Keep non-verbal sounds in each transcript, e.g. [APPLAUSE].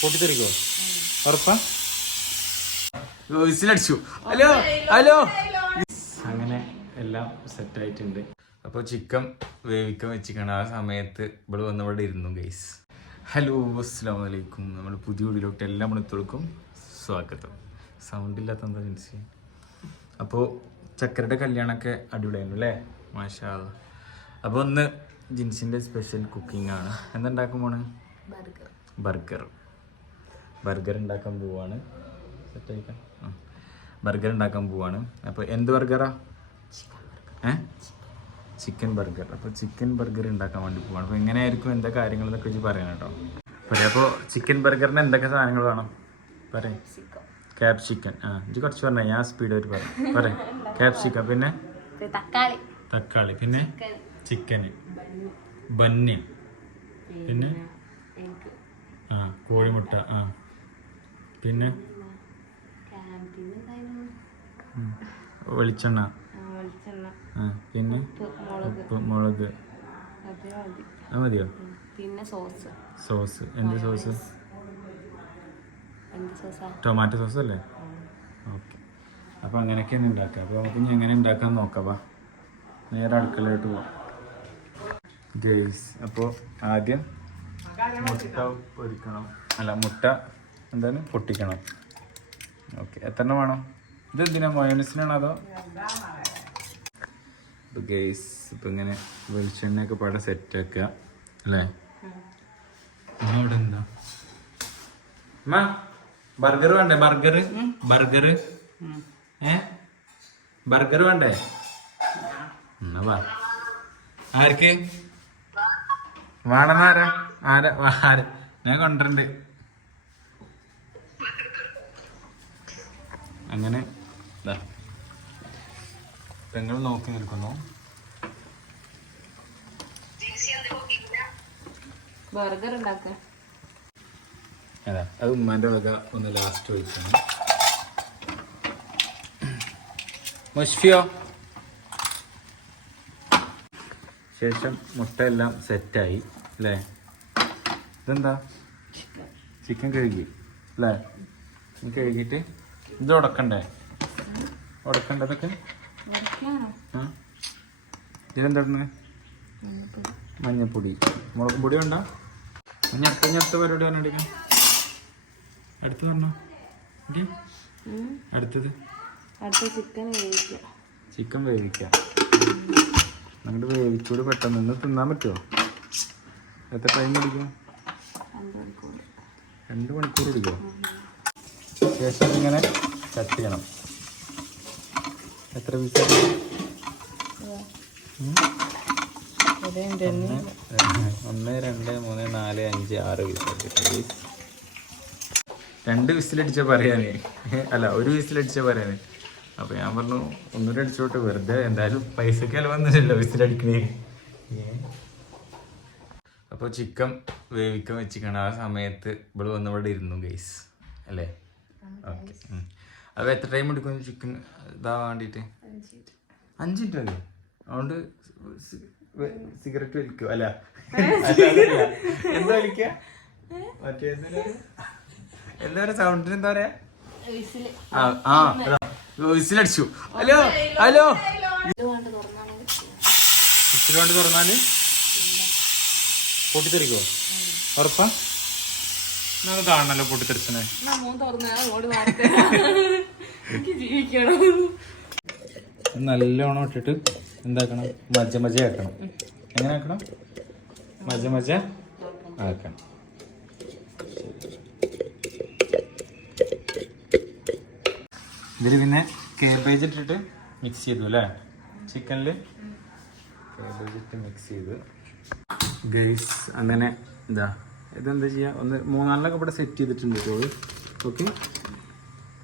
പൊട്ടിത്തെറിക്കോ ഉറപ്പാ? വിസിലടിച്ചു. Hello hello. അങ്ങനെ എല്ലാം സെറ്റ് ആയിട്ടുണ്ട് അപ്പോൾ ചിക്കൻ വേവിക്കാൻ വെച്ചിരിക്കണം ആ സമയത്ത് ഇവിടെ വന്ന് ഇവിടെ ഇരുന്നു ഗൈസ് ഹലോ അസ്സാം വലൈക്കും നമ്മൾ പുതിയ വീടിലോട്ട് എല്ലാം മണിത്തോൾക്കും സ്വാഗതം. സൗണ്ട് ഇല്ലാത്ത എന്താ ജനിച്ച്? അപ്പോൾ ചക്കരയുടെ കല്യാണമൊക്കെ അടിപൊളിയായിരുന്നു അല്ലേ? മാഷാ അപ്പോൾ ഒന്ന് ജിൻസിന്റെ സ്പെഷ്യൽ കുക്കിംഗ് ആണ്. എന്തുണ്ടാക്കുമ്പോൾ പോണ്? ബർഗർ ബർഗർ ഉണ്ടാക്കാൻ പോവാണ്. സെറ്റ് ആയിക്കാം? ബർഗർ ഉണ്ടാക്കാൻ പോവാണ്. അപ്പോൾ എന്ത് ബർഗറാ ഏ? ചിക്കൻ ബർഗർ അപ്പോൾ ചിക്കൻ ബർഗർ ഉണ്ടാക്കാൻ വേണ്ടി പോവാണ്. അപ്പോൾ എങ്ങനെയായിരിക്കും എന്താ കാര്യങ്ങൾ എന്നൊക്കെ വെച്ച് പറയണം കേട്ടോ പറയാം അപ്പോൾ ചിക്കൻ ബർഗറിന് എന്തൊക്കെ സാധനങ്ങൾ വേണം? പറയും. ക്യാപ്സിക്കൻ ആ [LAUGHS] ഇത് കുറച്ച് പറഞ്ഞ? ഞാൻ സ്പീഡായിട്ട് പറയാം പറയാം. ക്യാപ്സിക്കൻ പിന്നെ? തക്കാളി. തക്കാളി. പിന്നെ? ചിക്കന് ബന്നി പിന്നെ ആ കോഴിമുട്ട. ആ. പിന്നെ? വെളിച്ചെണ്ണ. പിന്നെ? ഉപ്പ് മുളക്. അത് മതിയോ? പിന്നെ സോസ്. സോസ്. എന്ത് സോസ്? എന്ത് സോസാ? ടൊമാറ്റോ സോസ് അല്ലേ ഓക്കെ. അപ്പോൾ അങ്ങനെയൊക്കെയാണ് ഉണ്ടാക്കുക. അപ്പോൾ നമുക്ക് ഇനി എങ്ങനെ ഉണ്ടാക്കാൻ നോക്കാം. വാ. നേരെ അടുക്കളയിലോട്ട് പോവാം. ഗേൾസ് അപ്പോൾ ആദ്യം മുട്ട പൊരിക്കണം. അല്ല മുട്ട എന്താണ് പൊട്ടിക്കണം. ഓക്കെ എത്ര എണ്ണം വേണം? ഇത് എന്തിനാ മയോനസിനാണോ അതോ? ഇപ്പോൾ ഗേസ് ഇപ്പം ഇങ്ങനെ വെളിച്ചെണ്ണയൊക്കെ പാടെ സെറ്റ് ആക്കുക അല്ലേ? അവിടെ എന്താ? അമ്മ ബർഗർ വേണ്ടേ? ബർഗർ ബർഗർ ഏ? ബർഗർ വേണ്ടേ? എന്നാ വാ ആർക്ക്? വേണമെന്നാരാ? ആരാ? ആര്? ഞാൻ കൊണ്ടുണ്ട് അങ്ങനെ ദാ. പെങ്ങൾ നോക്കി നിൽക്കുന്നു. ബർഗർ അതാ. അത് ഉമ്മാന്റെ വക ഒന്ന് ലാസ്റ്റ് ഒഴിക്കണം മുഷ്ഫിയോ? ശേഷം മുട്ട എല്ലാം സെറ്റായി അല്ലേ? ഇതെന്താ? ചിക്കൻ കഴുകി അല്ലേ? കഴുകിയിട്ട് ഇത് ഉടക്കണ്ടേ? ഉടക്കണ്ടതൊക്കെ? ഇതിലെന്താണ് മഞ്ഞപ്പൊടി. മുളക് പൊടി വേണ്ട. ഞത്ത ഞത്ത പരിപാടി പറഞ്ഞിടിക്കാം അടുത്ത് പറഞ്ഞോ. അടുത്തത്? അടുത്ത ചിക്കൻ വേവിക്കുക. ചിക്കൻ വേവിക്കാം അങ്ങോട്ട് വേവിച്ചൂട് പെട്ടെന്ന്. നിന്ന് തിന്നാൻ പറ്റുമോ എത്ര ടൈം പിടിക്കും രണ്ട് മണിക്കൂർ. പിടിക്കുമോ ശേഷം ഇങ്ങനെ കട്ട് ചെയ്യണം. എത്ര പീസ് ഒന്ന് രണ്ട് മൂന്ന് നാല് അഞ്ച് ആറ് പീസ് രണ്ട് വിസിലടിച്ച പറയാനേ. അല്ല ഒരു വിസിലടിച്ച പറയാനേ. അപ്പൊ ഞാൻ പറഞ്ഞു ഒന്നൂടെ അടിച്ചോട്ട്. വെറുതെ എന്തായാലും പൈസക്ക് അലവന്നില്ലല്ലോ വിസിലടിക്കണേ അപ്പോൾ ചിക്കൻ വേവിക്കാൻ വെച്ചിക്കണം ആ സമയത്ത് ഇവിടെ വന്ന് ഇവിടെ ഇരുന്നു ഗൈസ് അല്ലേ? ഓക്കെ അപ്പോൾ എത്ര ടൈം എടുക്കും ചിക്കൻ ഇതാവാൻ വേണ്ടിയിട്ട് അഞ്ച് മിനിറ്റ് മതി അതുകൊണ്ട് സിഗരറ്റ് വലിക്കും? [LAUGHS] അല്ല. എന്താ വലിക്ക? മറ്റേ എന്താ പറയാ? സൗണ്ടിന് എന്താ പറയാ? ആ വിസിലടിച്ചു ഹലോ ഹലോ. വിസിൽ കൊണ്ട് തുറന്നാൽ? പൊട്ടിത്തെറിക്കോ? ഉറപ്പാ? നമുക്ക് കാണണല്ലോ പൊട്ടിത്തെറിച്ചനെ. നല്ലോണം ഇട്ടിട്ട് എന്താക്കണം? മജ മജ ആക്കണം. എങ്ങനെ ആക്കണം? മജ മജ ആക്കണം. ഇതിൽ പിന്നെ കേബേജ് ഇട്ടിട്ട് മിക്സ് ചെയ്തു അല്ലേ? ചിക്കനിൽ കേബേജ് ഇട്ട് മിക്സ് ചെയ്ത്. ഗൈസ് അങ്ങനെ ഇതാ. ഇതെന്താ ചെയ്യുക ഒന്ന് മൂന്നാലിനൊക്കെ ഇവിടെ സെറ്റ് ചെയ്തിട്ടുണ്ട് ഇപ്പോൾ ഓക്കെ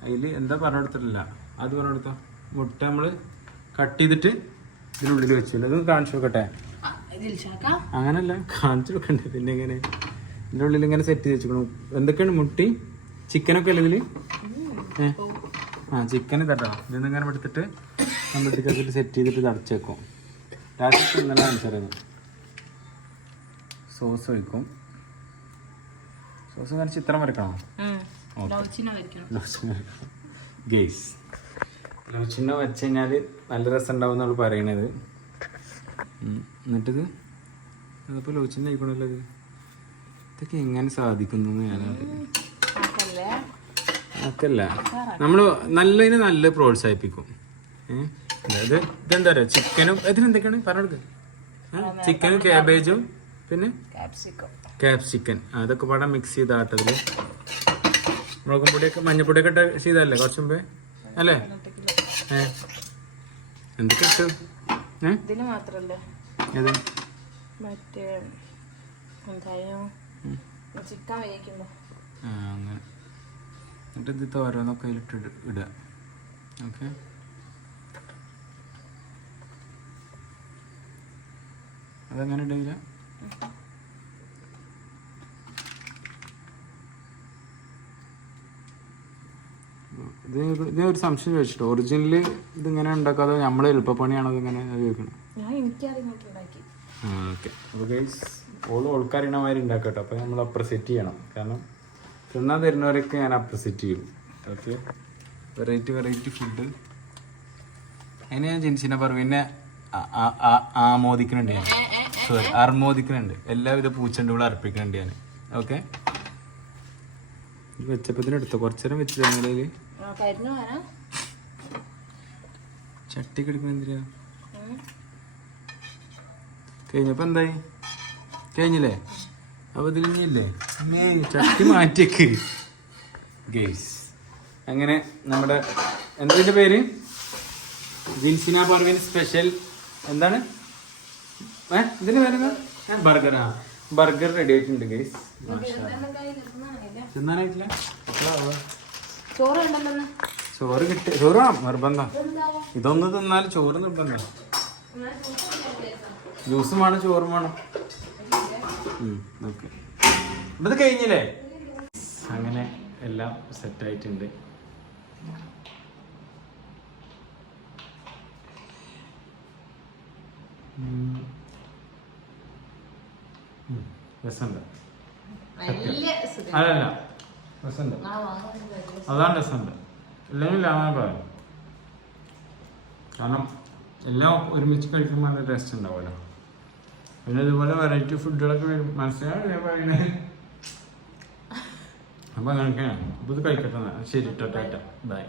അതിൽ എന്താ പറഞ്ഞു കൊടുത്തിട്ടില്ല. അത് പറഞ്ഞു കൊടുത്തോ? മുട്ട നമ്മൾ കട്ട് ചെയ്തിട്ട് ഇതിനുള്ളിൽ വെച്ചു. അത് കാണിച്ചു നോക്കട്ടെ. ഇതിൽ അങ്ങനല്ല കാണിച്ചു നോക്കണ്ടേ. പിന്നെ എങ്ങനെ? ഇതിന്റെ ഉള്ളിൽ ഇങ്ങനെ സെറ്റ് ചെയ്ത് വെച്ചിക്കണം എന്തൊക്കെയാണ് മുട്ടി? ചിക്കനൊക്കെ അല്ലേ ഇതിൽ ഏ? ആ ചിക്കൻ ഇതട്ടോ. ഇതിന്ന് ഇങ്ങനെ എടുത്തിട്ട് നമ്മളെടുത്തിട്ട് സെറ്റ് ചെയ്തിട്ട് തടച്ചേക്കും ടാസ്റ്റ് ലാസ്റ്റ് കാണിച്ചറിയുന്നു സോസ് ഒഴിക്കും. സോസ് ഇങ്ങനെ ചിത്രം വരക്കണോ? ലൗച്ചിനെ ലവ് ചിഹ്നം വെച്ച് കഴിഞ്ഞാൽ നല്ല രസം ഉണ്ടാവും എന്നാണ് പറയണത്. എന്നിട്ട് എന്നിട്ടിത്? അതിപ്പോൾ ലൗച്ചിന്റെ ആയിക്കണല്ലോ ഇത്. ഇതൊക്കെ എങ്ങനെ സാധിക്കുന്നു ആക്കല്ലേ? അതൊക്കെയല്ല നമ്മൾ നല്ലതിന് നല്ല പ്രോത്സാഹിപ്പിക്കും. അതായത് ഇതെന്താ പറയുക ചിക്കനും ഇതിനെന്തൊക്കെയാണ്? പറഞ്ഞു ചിക്കനും കാബേജും പിന്നെ കാപ്സിക്കം ക്യാപ്സിക്കൻ അതൊക്കെ പാടെ മിക്സ് ചെയ്താട്ടതിൽ മുളകും പൊടിയൊക്കെ മഞ്ഞപ്പൊടിയൊക്കെ ഇട്ട് ചെയ്തല്ലേ കുറച്ച് മുമ്പേ? അല്ലേ? ഏ. എന്തൊക്കെ ഇട്ടു? ഏ? ഇതിന് മാത്രല്ലേ. ഏത്? മറ്റേ ചിക്കൻ വേവിക്കുമ്പോ. അങ്ങനെ. എന്നിട്ട് ഇത് ഓരോന്നൊക്കെ അതിലിട്ട് ഇടുക ഓക്കെ. അതെങ്ങനെ ഇത് ഇത് ഒരു സംശയം ചോദിച്ചിട്ട് ഒറിജിനൽ ഇതിങ്ങനെ ഉണ്ടാക്കാതെ നമ്മളെ എളുപ്പപ്പണിയാണോ ഇതിങ്ങനെ ചോദിക്കണം? ഞാൻ എനിക്കറിഞ്ഞിട്ട് ഉണ്ടാക്കി ആ ഓക്കെ. അപ്പോൾ ഗൈസ് ഉണ്ടാക്കട്ടെ അപ്പോൾ നമ്മൾ അപ്രസെറ്റ് ചെയ്യണം. കാരണം തിന്നാൻ തരുന്നവരൊക്കെ ഞാൻ അപ്രസെറ്റ് ചെയ്യും. ഓക്കെ. വെറൈറ്റി വെറൈറ്റി ഫുഡ് അതിന് ഞാൻ ജിൻസിനെ പറഞ്ഞു. പിന്നെ ആമോദിക്കണുണ്ട് ആമോദിക്കുന്നുണ്ട് ഞാൻ. സോറി അർമോദിക്കുന്നുണ്ട് എല്ലാവിധ പൂച്ചെണ്ടുകളും അർപ്പിക്കുന്നുണ്ട് ഞാൻ. ഓക്കെ. വെച്ചപ്പത്തിന് കുറച്ചേരം കുറച്ചു കരിഞ്ഞു എന്തിനാ? കഴിഞ്ഞപ്പോ എന്തായി? കഴിഞ്ഞില്ലേ? അപ്പൊ ഇനി ചട്ടി മാറ്റിക്ക് അങ്ങനെ നമ്മുടെ എന്തിന്റെ പേര്? ജിൻസിന ബർഗർ സ്പെഷ്യൽ എന്താണ്? ഏ? ഇതിന്റെ പേരെന്താ? ബർഗർ ആ. ബർഗർ റെഡി ആയിട്ടുണ്ട് ഗേസ് തിന്നാനായിട്ടില്ല? ചോറ് ചോറ് കിട്ടി. ചോറ് വേണം നിർബന്ധം. ഇതൊന്ന് തിന്നാൽ ചോറ് നിർബന്ധം. ജ്യൂസും വേണം ചോറും വേണം. ഓക്കെ. ഇത് കഴിഞ്ഞില്ലേ? അങ്ങനെ എല്ലാം സെറ്റായിട്ടുണ്ട്. രസമുണ്ട്? അല്ലല്ല. രസമുണ്ട്. അതാണ് രസമുണ്ട്. ഇല്ലെങ്കിൽ ലാഭം പറയാം. കാരണം എല്ലാം ഒരുമിച്ച് കഴിക്കുമ്പോൾ നല്ല ടേസ്റ്റ് ഉണ്ടാവുമല്ലോ. പിന്നെ ഇതുപോലെ വെറൈറ്റി ഫുഡുകളൊക്കെ വരും. ഞാൻ പറയുന്നത്? [LAUGHS] അപ്പോൾ അങ്ങനെയൊക്കെയാണ്. അപ്പോൾ ഇത് കഴിക്കട്ടെ. ശരി ടാറ്റ ബൈ